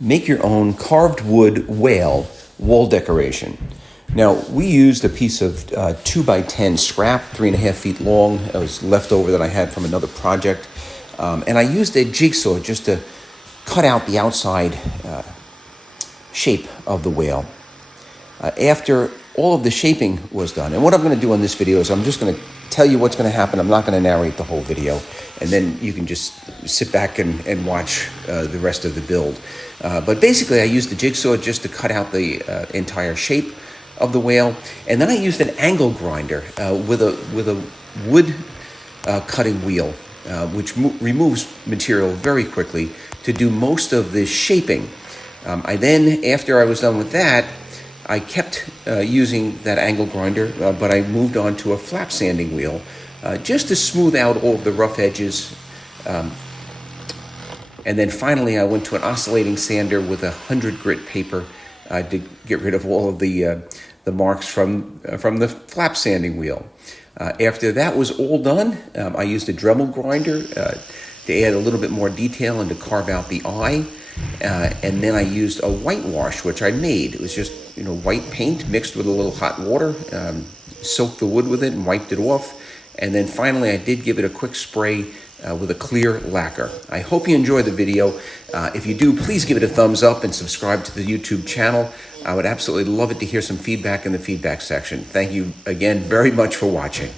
make your own carved wood whale wall decoration. Now, we used a piece of 2x10 scrap, 3.5 feet long. It was leftover that I had from another project. And I used a jigsaw just to cut out the outside shape of the whale. After all of the shaping was done, and what I'm going to do in this video is I'm just going to tell you what's going to happen. I'm not going to narrate the whole video, and then you can just sit back and watch the rest of the build. But basically, I used the jigsaw just to cut out the entire shape of the whale, and then I used an angle grinder with a wood cutting wheel, which removes material very quickly to do most of the shaping. I then, after I was done with that, I kept using that angle grinder, but I moved on to a flap sanding wheel just to smooth out all of the rough edges. And then finally, I went to an oscillating sander with 100 grit paper to get rid of all of the marks from the flap sanding wheel. After that was all done, I used a Dremel grinder to add a little bit more detail and to carve out the eye. And then I used a whitewash, which I made. It was just white paint mixed with a little hot water, soaked the wood with it and wiped it off. And then finally I did give it a quick spray with a clear lacquer. I hope you enjoy the video. If you do, please give it a thumbs up and subscribe to the YouTube channel. I would absolutely love it to hear some feedback in the feedback section. Thank you again very much for watching.